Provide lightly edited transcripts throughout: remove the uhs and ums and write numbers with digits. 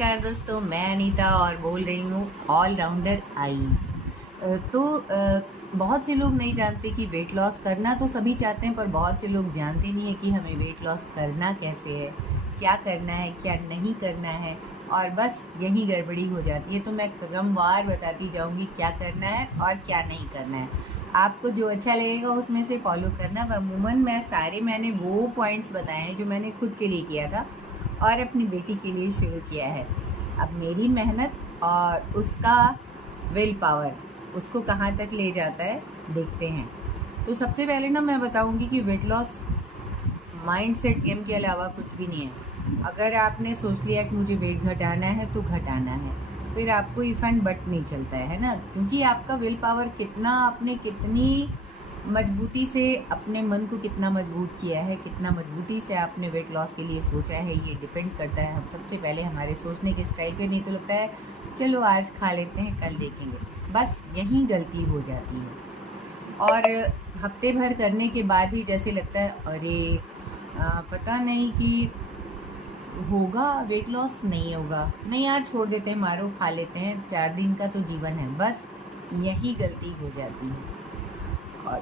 नमस्कार दोस्तों, मैं अनीता और बोल रही हूँ ऑलराउंडर आई। बहुत से लोग नहीं जानते कि वेट लॉस करना तो सभी चाहते हैं, पर बहुत से लोग जानते नहीं है कि हमें वेट लॉस करना कैसे है, क्या करना है, क्या नहीं करना है, और बस यही गड़बड़ी हो जाती है। तो मैं क्रमवार बताती जाऊँगी क्या करना है और क्या नहीं करना है। आपको जो अच्छा लगेगा उसमें से फॉलो करना। अमूमन मैंने वो पॉइंट्स बताए हैं जो मैंने खुद के लिए किया था और अपनी बेटी के लिए शुरू किया है। अब मेरी मेहनत और उसका विल पावर उसको कहाँ तक ले जाता है देखते हैं। तो सबसे पहले ना मैं बताऊंगी कि weight loss mind set game के अलावा कुछ भी नहीं है। अगर आपने सोच लिया कि मुझे वेट घटाना है तो घटाना है, फिर आपको इफ एंड बट नहीं चलता है ना, क्योंकि आपका विल पावर कितना, आपने कितनी मजबूती से अपने मन को कितना मजबूत किया है, कितना मजबूती से आपने वेट लॉस के लिए सोचा है, ये डिपेंड करता है हम सबसे पहले हमारे सोचने के स्टाइल पे। नहीं तो लगता है चलो आज खा लेते हैं कल देखेंगे, बस यही गलती हो जाती है। और हफ्ते भर करने के बाद ही जैसे लगता है अरे पता नहीं कि होगा वेट लॉस, नहीं होगा, नहीं यार छोड़ देते हैं, मारो खा लेते हैं, 4 दिन का तो जीवन है, बस यही गलती हो जाती है। और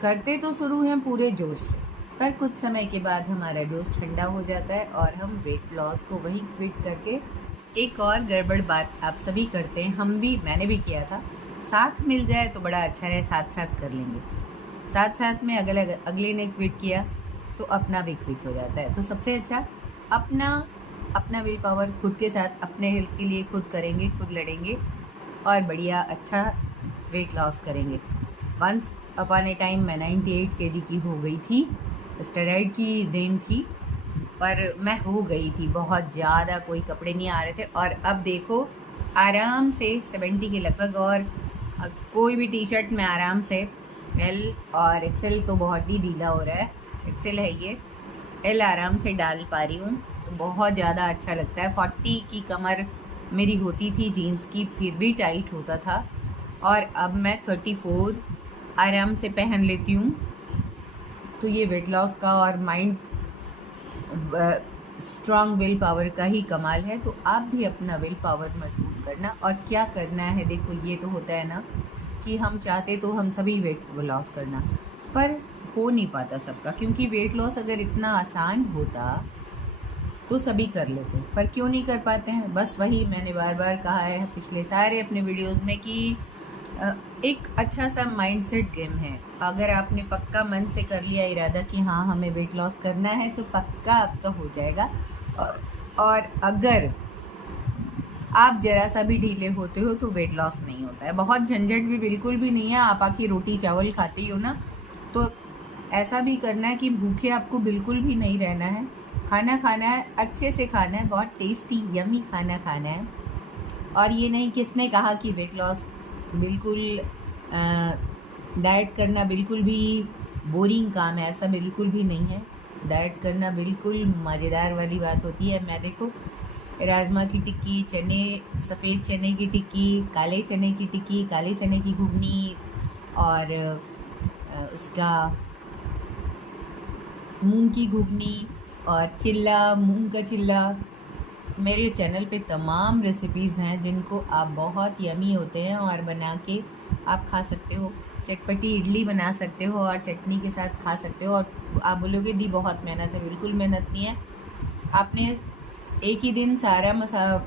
करते तो शुरू हैं पूरे जोश से, पर कुछ समय के बाद हमारा जोश ठंडा हो जाता है और हम वेट लॉस को वहीं क्विट करके एक और गड़बड़ बात आप सभी करते हैं, मैंने भी किया था। साथ मिल जाए तो बड़ा अच्छा रहे, साथ साथ कर लेंगे। साथ साथ में अगले ने क्विट किया तो अपना भी क्विट हो जाता है। तो सबसे अच्छा अपना विल पावर खुद के साथ, अपने हेल्थ के लिए खुद करेंगे, खुद लड़ेंगे और बढ़िया अच्छा वेट लॉस करेंगे। वंस अपॉन ए टाइम मैं 98 kg की हो गई थी। स्टेरॉइड की देन थी, पर मैं हो गई थी बहुत ज़्यादा, कोई कपड़े नहीं आ रहे थे। और अब देखो आराम से 70 के लगभग, और कोई भी टी शर्ट में आराम से एल और एक्सेल तो बहुत ही ढीला हो रहा है, एक्सेल है ये, एल आराम से डाल पा रही हूँ, तो बहुत ज़्यादा अच्छा लगता है। 40 की कमर मेरी होती थी जीन्स की, फिर भी टाइट होता था, और अब मैं 34 आराम से पहन लेती हूँ। तो ये वेट लॉस का और माइंड स्ट्रॉन्ग विल पावर का ही कमाल है। तो आप भी अपना विल पावर मजबूत करना, और क्या करना है देखो, ये तो होता है ना कि हम चाहते तो हम सभी वेट लॉस करना, पर हो नहीं पाता सबका, क्योंकि वेट लॉस अगर इतना आसान होता तो सभी कर लेते, पर क्यों नहीं कर पाते हैं। बस वही मैंने बार बार कहा है पिछले सारे अपने वीडियोस में कि एक अच्छा सा माइंडसेट गेम है। अगर आपने पक्का मन से कर लिया इरादा कि हाँ हमें वेट लॉस करना है, तो पक्का आपका हो जाएगा। और अगर आप जरा सा भी ढीले होते हो तो वेट लॉस नहीं होता है। बहुत झंझट भी बिल्कुल भी नहीं है। आप आखिर रोटी चावल खाते ही हो ना, तो ऐसा भी करना है कि भूखे आपको बिल्कुल भी नहीं रहना है। खाना खाना है, अच्छे से खाना है, बहुत टेस्टी यमी खाना खाना है। और ये नहीं किसने कहा कि वेट लॉस बिल्कुल डाइट करना बिल्कुल भी बोरिंग काम है, ऐसा बिल्कुल भी नहीं है। डाइट करना बिल्कुल मज़ेदार वाली बात होती है। मैं देखो राजमा की टिक्की, चने, सफ़ेद चने की टिक्की, काले चने की टिक्की, काले चने की घुगनी, और उसका मूंग की घुगनी, और चिल्ला, मूंग का चिल्ला। मेरे चैनल पे तमाम रेसिपीज़ हैं जिनको आप बहुत यमी होते हैं और बना के आप खा सकते हो। चटपटी इडली बना सकते हो और चटनी के साथ खा सकते हो। और आप बोलोगे दी बहुत मेहनत है, बिल्कुल मेहनत नहीं है। आपने एक ही दिन सारा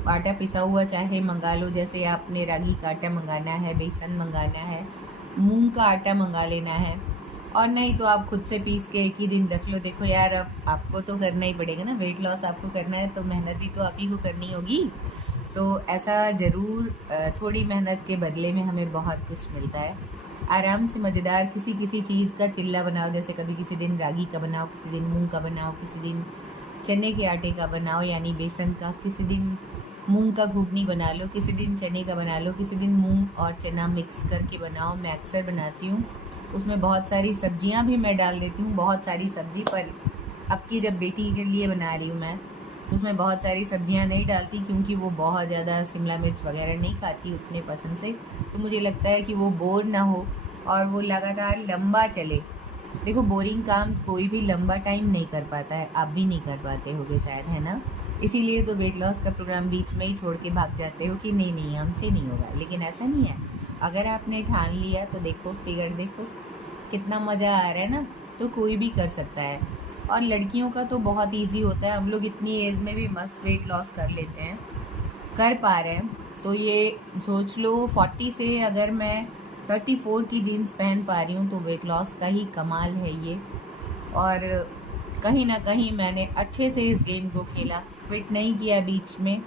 आटा पिसा हुआ चाहे मंगा लो, जैसे आपने रागी का आटा मंगाना है, बेसन मंगाना है, मूंग का आटा मंगा लेना है, और नहीं तो आप खुद से पीस के एक ही दिन रख लो। देखो यार, अब आपको तो करना ही पड़ेगा ना, वेट लॉस आपको करना है तो मेहनत भी तो आप ही को करनी होगी। तो ऐसा ज़रूर थोड़ी मेहनत के बदले में हमें बहुत कुछ मिलता है। आराम से मज़ेदार किसी चीज़ का चिल्ला बनाओ, जैसे कभी किसी दिन रागी का बनाओ, किसी दिन मूंग का बनाओ, किसी दिन चने के आटे का बनाओ यानी बेसन का, किसी दिन मूंग का घुगनी बना लो, किसी दिन चने का बना लो, किसी दिन मूंग और चना मिक्स करके बनाओ। मैं अक्सर बनाती हूँ, उसमें बहुत सारी सब्जियां भी मैं डाल देती हूँ, बहुत सारी सब्जी। पर अब की जब बेटी के लिए बना रही हूँ मैं, तो उसमें बहुत सारी सब्जियां नहीं डालती, क्योंकि वो बहुत ज़्यादा शिमला मिर्च वगैरह नहीं खाती उतने पसंद से। तो मुझे लगता है कि वो बोर ना हो और वो लगातार लंबा चले। देखो बोरिंग काम कोई भी लंबा टाइम नहीं कर पाता है, आप भी नहीं कर पाते होगे शायद, है ना। इसीलिए तो वेट लॉस का प्रोग्राम बीच में ही छोड़ के भाग जाते हो कि नहीं नहीं हमसे नहीं होगा। लेकिन ऐसा नहीं है, अगर आपने ठान लिया तो देखो फिगर देखो कितना मज़ा आ रहा है ना, तो कोई भी कर सकता है। और लड़कियों का तो बहुत इजी होता है, हम लोग इतनी एज में भी मस्त वेट लॉस कर लेते हैं, कर पा रहे हैं। तो ये सोच लो 40 से अगर मैं 34 की जीन्स पहन पा रही हूँ तो वेट लॉस का ही कमाल है ये। और कहीं ना कहीं मैंने अच्छे से इस गेम को खेला, क्विट नहीं किया बीच में।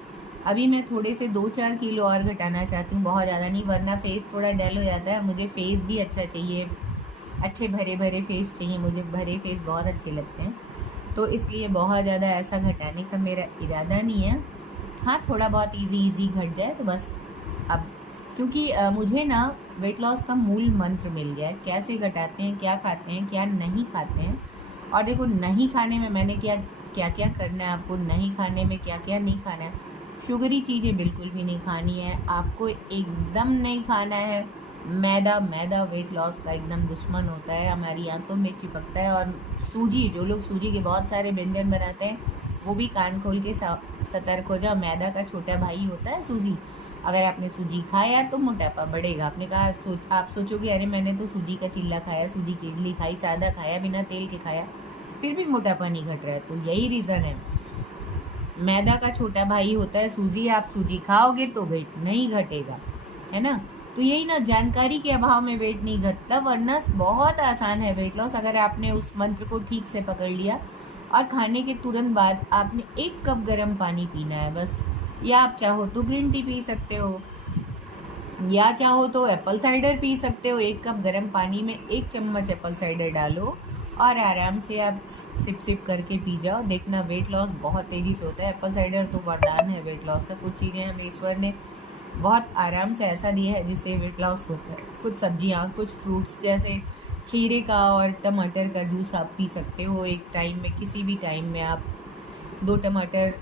अभी मैं थोड़े से 2-4 किलो और घटाना चाहती हूँ, बहुत ज़्यादा नहीं, वरना फेस थोड़ा डल हो जाता है। मुझे फेस भी अच्छा चाहिए, अच्छे भरे भरे फेस चाहिए, मुझे भरे फेस बहुत अच्छे लगते हैं। तो इसलिए बहुत ज़्यादा ऐसा घटाने का मेरा इरादा नहीं है। हाँ, थोड़ा बहुत इजी इजी घट जाए तो बस। अब क्योंकि मुझे ना वेट लॉस का मूल मंत्र मिल गया है, कैसे घटाते हैं, क्या खाते हैं, क्या नहीं खाते हैं। और देखो नहीं खाने में मैंने क्या क्या करना है, आपको नहीं खाने में क्या क्या नहीं खाना है। शुगरी चीज़ें बिल्कुल भी नहीं खानी है, आपको एकदम नहीं खाना है। मैदा मैदा वेट लॉस का एकदम दुश्मन होता है, हमारी आंतों में चिपकता है। और सूजी, जो लोग सूजी के बहुत सारे व्यंजन बनाते हैं वो भी कान खोल के सतर्क हो जाओ, मैदा का छोटा भाई होता है सूजी। अगर आपने सूजी खाया तो मोटापा बढ़ेगा। आपने कहा आप सोचोगे अरे मैंने तो सूजी का चिल्ला खाया, सूजी की इडली खाई, सादा खाया, बिना तेल के खाया, फिर भी मोटापा नहीं घट रहा है। तो यही रीज़न है, मैदा का छोटा भाई होता है सूजी। आप सूजी खाओगे तो वेट नहीं घटेगा, है ना। तो यही ना, जानकारी के अभाव में वेट नहीं घटता, वरना बहुत आसान है वेट लॉस अगर आपने उस मंत्र को ठीक से पकड़ लिया। और खाने के तुरंत बाद आपने 1 कप गर्म पानी पीना है बस। या आप चाहो तो ग्रीन टी पी सकते हो, या चाहो तो एप्पल साइडर पी सकते हो। 1 कप गर्म पानी में 1 चम्मच एप्पल साइडर डालो और आराम से आप सिप सिप करके पी जाओ, देखना वेट लॉस बहुत तेज़ी से होता है। एप्पल साइडर तो वरदान है वेट लॉस का। कुछ चीज़ें हमें ईश्वर ने बहुत आराम से ऐसा दिया है जिससे वेट लॉस होता है। कुछ सब्जियाँ, कुछ फ्रूट्स, जैसे खीरे का और टमाटर का जूस आप पी सकते हो एक टाइम में, किसी भी टाइम में। आप 2 टमाटर,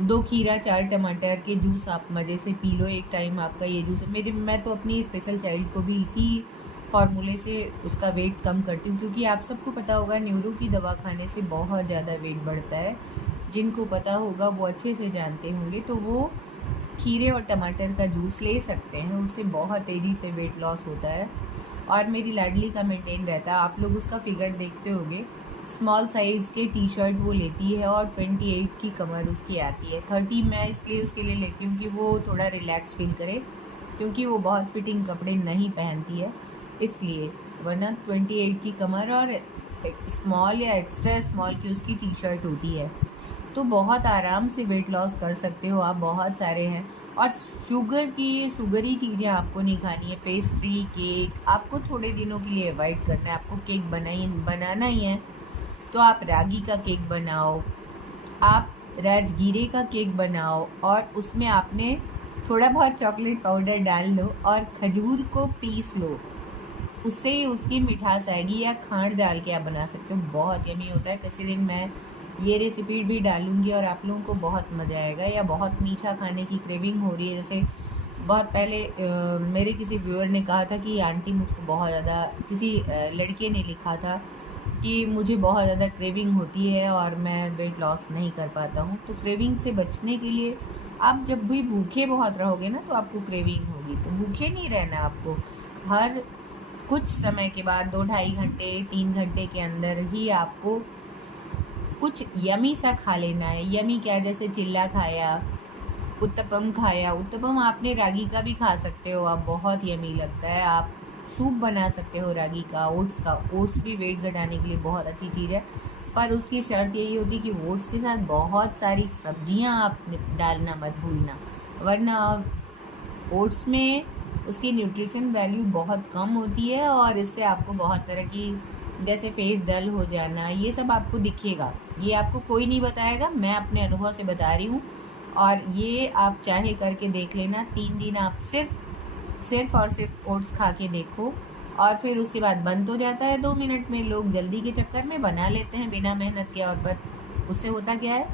2 खीरा, 4 टमाटर के जूस आप मज़े से पी लो एक टाइम, आपका ये जूस। मैं तो अपनी स्पेशल चाइल्ड को भी इसी फार्मूले से उसका वेट कम करती हूँ, क्योंकि आप सबको पता होगा न्यूरो की दवा खाने से बहुत ज़्यादा वेट बढ़ता है। जिनको पता होगा वो अच्छे से जानते होंगे, तो वो खीरे और टमाटर का जूस ले सकते हैं, उससे बहुत तेज़ी से वेट लॉस होता है। और मेरी लाडली का मेंटेन रहता है, आप लोग उसका फिगर देखते होंगे, स्मॉल साइज़ के टी शर्ट वो लेती है और 28 की कमर उसकी आती है। 30 मैं इसलिए उसके लिए लेती हूँ कि वो थोड़ा रिलैक्स फील करे, क्योंकि वो बहुत फिटिंग कपड़े नहीं पहनती है इसलिए। वरना 28 की कमर और स्मॉल या एक्स्ट्रा स्मॉल की उसकी टी शर्ट होती है। तो बहुत आराम से वेट लॉस कर सकते हो आप, बहुत सारे हैं। और शुगरी चीज़ें आपको नहीं खानी है, पेस्ट्री, केक आपको थोड़े दिनों के लिए अवॉइड करना है। आपको केक बनाना ही है तो आप रागी का केक बनाओ, आप राजगीरे का केक बनाओ, और उसमें आपने थोड़ा बहुत चॉकलेट पाउडर डाल लो और खजूर को पीस लो, उससे उसकी मिठास आएगी। या खांड डाल के आप बना सकते हो, बहुत यमी होता है। किसी दिन मैं ये रेसिपी भी डालूंगी और आप लोगों को बहुत मज़ा आएगा। या बहुत मीठा खाने की क्रेविंग हो रही है, जैसे बहुत पहले मेरे किसी व्यूअर ने कहा था कि आंटी मुझको बहुत ज़्यादा, किसी लड़के ने लिखा था कि मुझे बहुत ज़्यादा क्रेविंग होती है और मैं वेट लॉस नहीं कर पाता हूँ। तो क्रेविंग से बचने के लिए आप जब भी भूखे बहुत रहोगे ना तो आपको क्रेविंग होगी, तो भूखे नहीं रहना आपको। हर कुछ समय के बाद 2-2.5 घंटे 3 घंटे के अंदर ही आपको कुछ यमी सा खा लेना है। यमी क्या, जैसे चिल्ला खाया, उत्तपम खाया। उत्तपम आपने रागी का भी खा सकते हो आप, बहुत यमी लगता है। आप सूप बना सकते हो रागी का, ओट्स का। ओट्स भी वेट घटाने के लिए बहुत अच्छी चीज़ है, पर उसकी शर्त यही होती है कि ओट्स के साथ बहुत सारी सब्जियां आप डालना मत भूलना, वरना ओट्स में उसकी न्यूट्रिशन वैल्यू बहुत कम होती है और इससे आपको बहुत तरह की, जैसे फेस डल हो जाना, ये सब आपको दिखेगा। ये आपको कोई नहीं बताएगा, मैं अपने अनुभव से बता रही हूँ। और ये आप चाहे करके देख लेना, 3 दिन आप सिर्फ और सिर्फ ओट्स खा के देखो, और फिर उसके बाद बंद हो जाता है 2 मिनट में। लोग जल्दी के चक्कर में बना लेते हैं बिना मेहनत के, और बस उससे होता क्या है,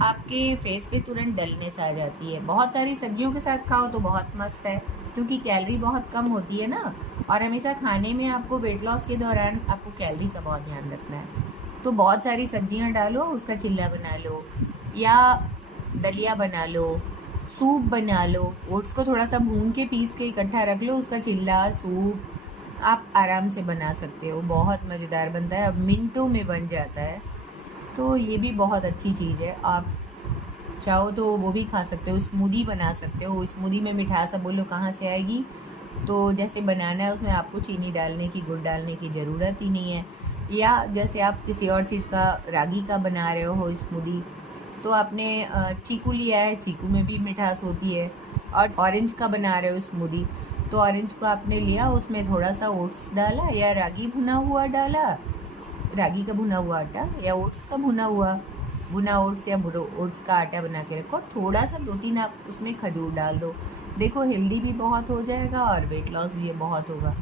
आपके फेस पे तुरंत डलनेस आ जाती है। बहुत सारी सब्जियों के साथ खाओ तो बहुत मस्त है, क्योंकि कैलोरी बहुत कम होती है ना। और हमेशा खाने में आपको वेट लॉस के दौरान आपको कैलोरी का बहुत ध्यान रखना है। तो बहुत सारी सब्जियां डालो, उसका चिल्ला बना लो, या दलिया बना लो, सूप बना लो। ओट्स को थोड़ा सा भून के पीस के इकट्ठा रख लो, उसका चिल्ला सूप आप आराम से बना सकते हो। बहुत मज़ेदार बनता है, अब मिनटों में बन जाता है। तो ये भी बहुत अच्छी चीज़ है। आप चाहो तो वो भी खा सकते हो, स्मूदी बना सकते हो। स्मूदी में मिठास अब बोलो कहाँ से आएगी। तो जैसे बनाना है उसमें आपको चीनी डालने की, गुड़ डालने की ज़रूरत ही नहीं है। या जैसे आप किसी और चीज़ का, रागी का बना रहे हो स्मूदी, तो आपने चीकू लिया है, चीकू में भी मिठास होती है। और ऑरेंज का बना रहे हो स्मूदी, तो ऑरेंज को आपने लिया, उसमें थोड़ा सा ओट्स डाला या रागी भुना हुआ डाला, रागी का भुना हुआ आटा या ओट्स का भुना ओट्स या ओट्स का आटा बना के रखो। थोड़ा सा 2-3 आप उसमें खजूर डाल दो। देखो हेल्दी भी बहुत हो जाएगा और वेट लॉस भी ये बहुत होगा।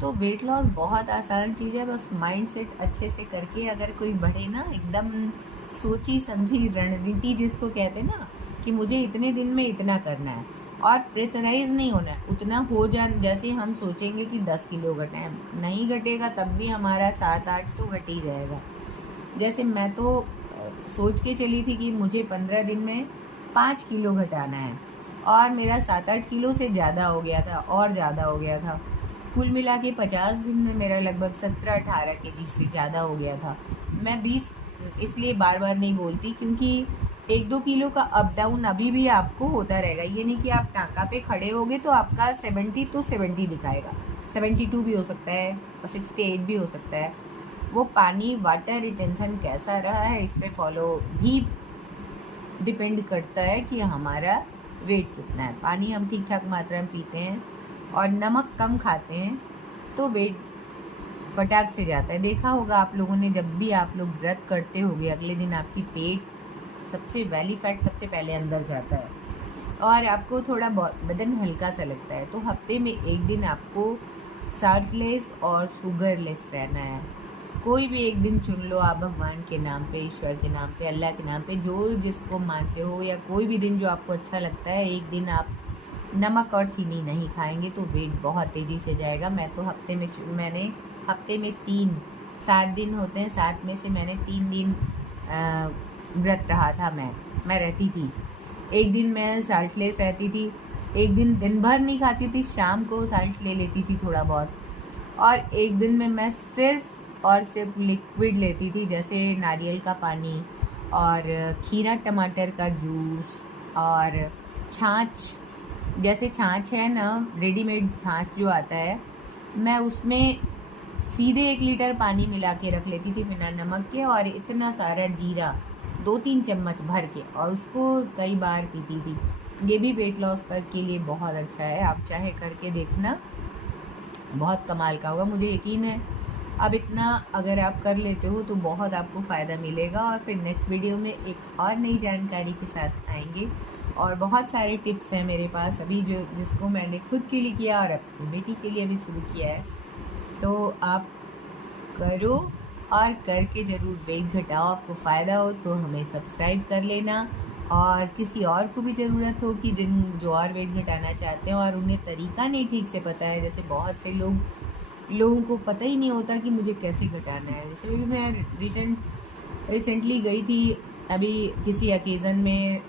तो वेट लॉस बहुत आसान चीज़ है, बस माइंड सेट अच्छे से करके अगर कोई बढ़े ना, एकदम सोची समझी रणनीति जिसको कहते हैं ना, कि मुझे इतने दिन में इतना करना है और प्रेशराइज नहीं होना है, उतना हो जाए। जैसे हम सोचेंगे कि 10 किलो घटाएं, नहीं घटेगा तब भी हमारा 7-8 तो घट ही जाएगा। जैसे मैं तो सोच के चली थी कि मुझे 15 दिन में 5 किलो घटाना है और मेरा 7-8 किलो से ज़्यादा हो गया था और ज़्यादा हो गया था। कुल मिला के 50 दिन में मेरा लगभग 17-18 केजी से ज़्यादा हो गया था। मैं 20 इसलिए बार बार नहीं बोलती क्योंकि 1-2 किलो का अप डाउन अभी भी आपको होता रहेगा। ये नहीं कि आप टाँका पे खड़े होगे तो आपका 70 तो 70 दिखाएगा, 72 भी हो सकता है और 68 भी हो सकता है। वो पानी वाटर रिटेंशन कैसा रहा है इस पे फॉलो भी डिपेंड करता है कि हमारा वेट कितना है। पानी हम ठीक ठाक मात्रा में पीते हैं और नमक कम खाते हैं तो वेट फटाक से जाता है। देखा होगा आप लोगों ने, जब भी आप लोग व्रत करते होगे अगले दिन आपकी पेट सबसे बेली फैट सबसे पहले अंदर जाता है और आपको थोड़ा बहुत बदन हल्का सा लगता है। तो हफ्ते में एक दिन आपको साल्टलेस और शुगरलेस रहना है। कोई भी एक दिन चुन लो आप, भगवान के नाम पे, ईश्वर के नाम पे, अल्लाह के नाम पे, जो जिसको मानते हो, या कोई भी दिन जो आपको अच्छा लगता है, एक दिन आप नमक और चीनी नहीं खाएंगे तो वेट बहुत तेज़ी से जाएगा। मैंने हफ्ते में 7 दिन होते हैं, 7 में से मैंने 3 दिन व्रत रहा था। मैं रहती थी, एक दिन मैं साल्टलेस रहती थी, एक दिन भर नहीं खाती थी, शाम को साल्ट ले लेती थी थोड़ा बहुत, और एक दिन में मैं सिर्फ और सिर्फ लिक्विड लेती थी, जैसे नारियल का पानी और खीरा टमाटर का जूस और छाछ। जैसे छाछ है ना, रेडीमेड छाछ जो आता है, मैं उसमें सीधे 1 लीटर पानी मिला के रख लेती थी बिना नमक के, और इतना सारा जीरा 2-3 चम्मच भर के, और उसको कई बार पीती थी। ये भी वेट लॉस के लिए बहुत अच्छा है, आप चाहे करके देखना, बहुत कमाल का होगा, मुझे यकीन है। अब इतना अगर आप कर लेते हो तो बहुत आपको फ़ायदा मिलेगा। और फिर नेक्स्ट वीडियो में एक और नई जानकारी के साथ आएंगे, और बहुत सारे टिप्स हैं मेरे पास अभी जिसको मैंने खुद के लिए किया और अपनी बेटी के लिए भी शुरू किया है। तो आप करो और करके ज़रूर वेट घटाओ। आपको फ़ायदा हो तो हमें सब्सक्राइब कर लेना, और किसी और को भी ज़रूरत हो कि जो और वेट घटाना चाहते हैं और उन्हें तरीका नहीं ठीक से पता है, जैसे बहुत से लोगों को पता ही नहीं होता कि मुझे कैसे घटाना है। जैसे भी मैं रिसेंटली गई थी अभी किसी ओकेज़न में,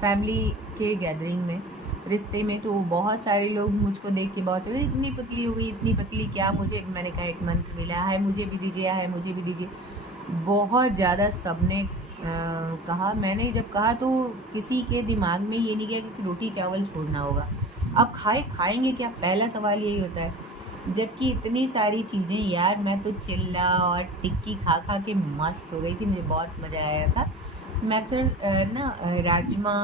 फैमिली के गैदरिंग में, रिश्ते में, तो बहुत सारे लोग मुझको देख के बहुत चले, इतनी पतली हो गई, इतनी पतली क्या। मैंने कहा एक मंत्र मिला है, मुझे भी दीजिए, है मुझे भी दीजिए। बहुत ज़्यादा सबने कहा। मैंने जब कहा तो किसी के दिमाग में ये नहीं गया कि रोटी चावल छोड़ना होगा। अब खाएंगे क्या, पहला सवाल यही होता है। जबकि इतनी सारी चीज़ें, यार मैं तो चिल्ला और टिक्की खा खा के मस्त हो गई थी, मुझे बहुत मज़ा आया था। मैं अक्सर ना राजमा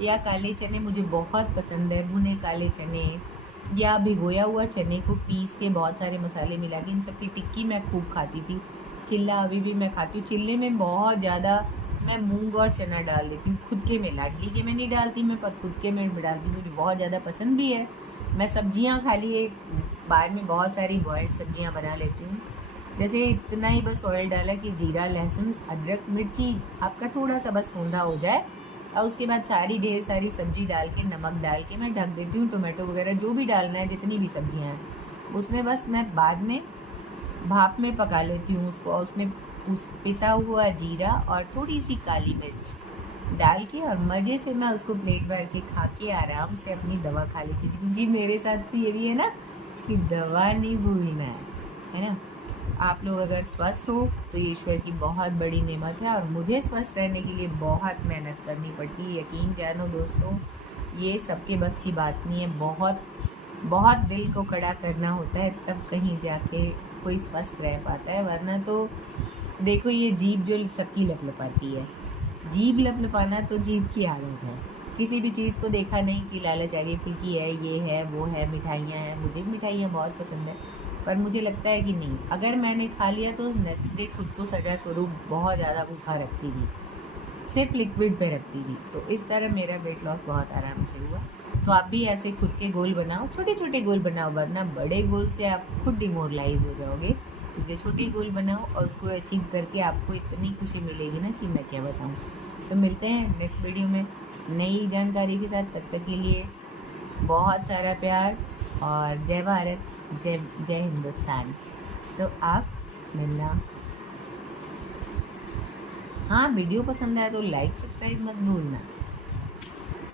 या काले चने मुझे बहुत पसंद है, भुने काले चने या भिगोया हुआ चने को पीस के बहुत सारे मसाले मिला के, इन सब की टिक्की मैं खूब खाती थी। चिल्ला अभी भी मैं खाती हूँ। चिल्ले में बहुत ज़्यादा मैं मूंग और चना डाल देती हूँ, खुद के में, लाडली के में नहीं डालती मैं, पर खुद के में डालती हूँ, मुझे बहुत ज़्यादा पसंद भी है। मैं सब्जियाँ खाली एक बार में बहुत सारी बॉयल्ड सब्जियाँ बना लेती हूँ। जैसे इतना ही बस ऑयल डाला कि जीरा, लहसुन, अदरक, मिर्ची आपका थोड़ा सा बस सूंधा हो जाए, और उसके बाद ढेर सारी सब्जी डाल के, नमक डाल के मैं ढक देती हूँ। टोमेटो वगैरह जो भी डालना है, जितनी भी सब्जियाँ हैं उसमें बस मैं बाद में भाप में पका लेती हूँ उसको, और उसमें पिसा हुआ जीरा और थोड़ी सी काली मिर्च डाल के और मज़े से मैं उसको प्लेट भर के खा के आराम से अपनी दवा खा लेती थी, क्योंकि मेरे साथ तो ये भी है ना कि दवा नहीं भूलना है ना। आप लोग अगर स्वस्थ हो तो ये ईश्वर की बहुत बड़ी नेमत है, और मुझे स्वस्थ रहने के लिए बहुत मेहनत करनी पड़ती है। यकीन जानो दोस्तों, ये सबके बस की बात नहीं है। बहुत बहुत दिल को कड़ा करना होता है, तब कहीं जाके कोई स्वस्थ रह पाता है, वरना तो देखो ये जीभ जो सबकी लपलपाती है, जीभ लपलपाना तो जीभ की आदत है। किसी भी चीज़ को देखा नहीं कि लालच आ गई, फुल्की है, ये है, वो है, मिठाइयाँ हैं। मुझे भी मिठाइयाँ बहुत पसंद है, पर मुझे लगता है कि नहीं, अगर मैंने खा लिया तो नेक्स्ट डे खुद को सजा स्वरूप बहुत ज़्यादा भूखा रखती थी, सिर्फ लिक्विड पे रखती थी। तो इस तरह मेरा वेट लॉस बहुत आराम से हुआ। तो आप भी ऐसे खुद के गोल बनाओ, छोटे छोटे गोल बनाओ, वरना बड़े गोल से आप खुद डिमोरलाइज हो जाओगे। इसलिए छोटे गोल बनाओ और उसको अचीव करके आपको इतनी खुशी मिलेगी ना कि मैं क्या बताऊँ। तो मिलते हैं नेक्स्ट वीडियो में नई जानकारी के साथ। तब तक के लिए बहुत सारा प्यार और जय भारत, जय जय हिंदुस्तान। तो आप मिलना। हाँ, वीडियो पसंद आया तो लाइक सब्सक्राइब मत भूलना।